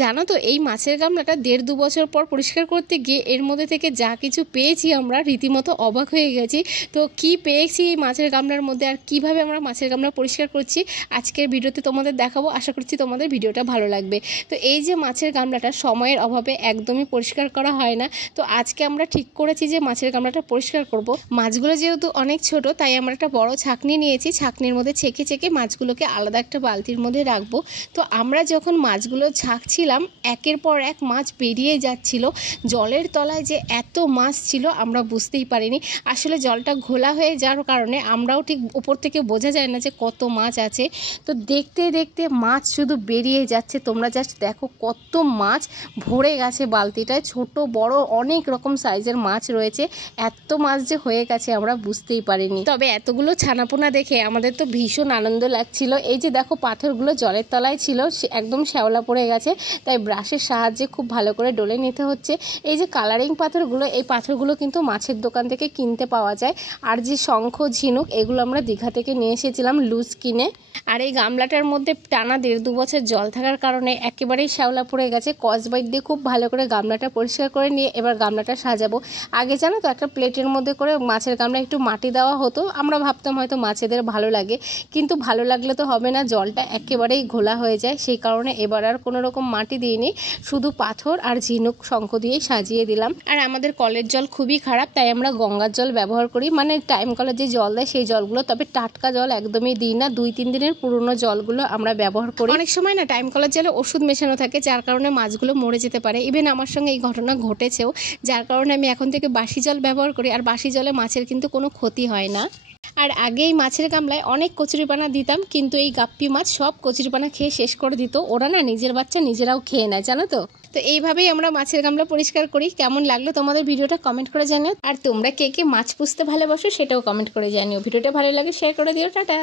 জানো তো এই মাছের গামলাটা 1.5-2 বছর পর পরিষ্কার করতে গিয়ে এর মধ্যে থেকে যা কিছু পেয়েছি আমরা রীতিমতো অবাক হয়ে গেছি। তো কি পেয়েছি এই মাছের গামলার মধ্যে আর কিভাবে আমরা মাছের গামলা পরিষ্কার করছি আজকের ভিডিওতে তোমাদের দেখাবো। আশা করছি তোমাদের ভিডিওটা ভালো লাগবে। তো এই যে মাছের গামলাটা সময়ের অভাবে একদমই পরিষ্কার করা হয় না, তো আজকে আমরা ঠিক করেছি যে মাছের গামলাটা পরিষ্কার করব। মাছগুলো যেহেতু অনেক ছোট তাই আমরা একটা বড় ছাঁকনি নিয়েছি, ছাঁকনির মধ্যে ছেঁকে ছেঁকে মাছগুলোকে আলাদা একটা বালতির মধ্যে রাখবো। তো আমরা যখন মাছগুলো ছাঁকছিলাম একের পর এক মাছ বেরিয়ে যাচ্ছিল। জলের তলায় যে এত মাছ ছিল আমরা বুঝতেই পারিনি। আসলে জলটা ঘোলা হয়ে যাওয়ার কারণে আমরাও ঠিক উপর থেকে বোঝা যায় না যে কত মাছ আছে। তো দেখতে দেখতে মাছ শুধু বেরিয়ে যাচ্ছে। তোমরা জাস্ট দেখো কত মাছ ভরে গেছে বালতিটায়, ছোট বড় অনেক রকম সাইজের মাছ রয়েছে। এত মাছ যে হয়ে গেছে আমরা বুঝতেই পারিনি। তবে এতগুলো ছানাপোনা দেখে আমাদের তো ভীষণ আনন্দ লাগছিল। এই যে দেখো পাথরগুলো জলের তলায় ছিল, একদম শ্যাওলা পড়ে গেছে, তাই ব্রাশের সাহায্যে খুব ভালো করে ডলে নিতে হচ্ছে। এই যে কালারিং পাথরগুলো, এই পাথরগুলো কিন্তু মাছের দোকান থেকে কিনতে পাওয়া যায়। আর যে শঙ্খ ঝিনুক এগুলো আমরা দীঘা থেকে নিয়ে এসেছিলাম লুজ কিনে। আর এই গামলাটার মধ্যে টানা 1.5-2 বছর জল থাকার কারণে একেবারেই শ্যাওলা পড়ে গেছে। কসবাইট দিয়ে খুব ভালো করে গামলাটা পরিষ্কার করে নিয়ে এবার গামলাটা সাজাবো। আগে জানো তো একটা প্লেটের মধ্যে করে মাছের গামলা একটু মাটি দেওয়া হতো। আমরা ভাবতাম হয়তো মাছেদের ভালো লাগে, কিন্তু ভালো লাগলে তো হবে না, জলটা একেবারেই ঘোলা হয়ে যায়। সেই কারণে এবার আর কোনো রকম মাটি দিইনি, শুধু পাথর আর ঝিনুক শঙ্খ দিয়েই সাজিয়ে দিলাম। আর আমাদের কলের জল খুবই খারাপ, তাই আমরা গঙ্গার জল ব্যবহার করি, মানে টাইম কলের যে জল দেয় সেই জলগুলো। তবে টাটকা জল একদমই দিই না, 2-3 দিনের পুরনো জলগুলো আমরা ব্যবহার করি। অনেক সময় না টাইম কলের জলে ওষুধ মেশানো থাকে, যার কারণে মাছগুলো মরে যেতে পারে। ইভেন আমার সঙ্গে এই ঘটনা ঘটেছেও, যার কারণে আমি এখন থেকে বাসি জল ব্যবহার করি। আর বাসি জলে মাছের কিন্তু কোনো ক্ষতি হয় না। আর আগে এই মাছের গামলায় অনেক কচুরিপানা দিতাম, কিন্তু এই গাপ্পি মাছ সব কচুরিপানা খেয়ে শেষ করে দিত। ওরা না নিজের বাচ্চা নিজেরাও খেয়ে নেয়, জানো তো। তো এইভাবেই আমরা মাছের গামলা পরিষ্কার করি। কেমন লাগলো তোমাদের ভিডিওটা কমেন্ট করে জানিও। আর তোমরা কে কে মাছ পুষতে ভালোবাসো সেটাও কমেন্ট করে জানিও। ভিডিওটা ভালো লাগে শেয়ার করে দিও। টাটা।